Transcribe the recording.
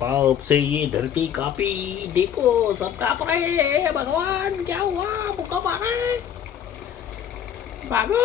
पाप से ये धरती कापी, देखो सब कांप रहे हैं, भगवान क्या हुआ, भूकंप आ रहा है, भागो।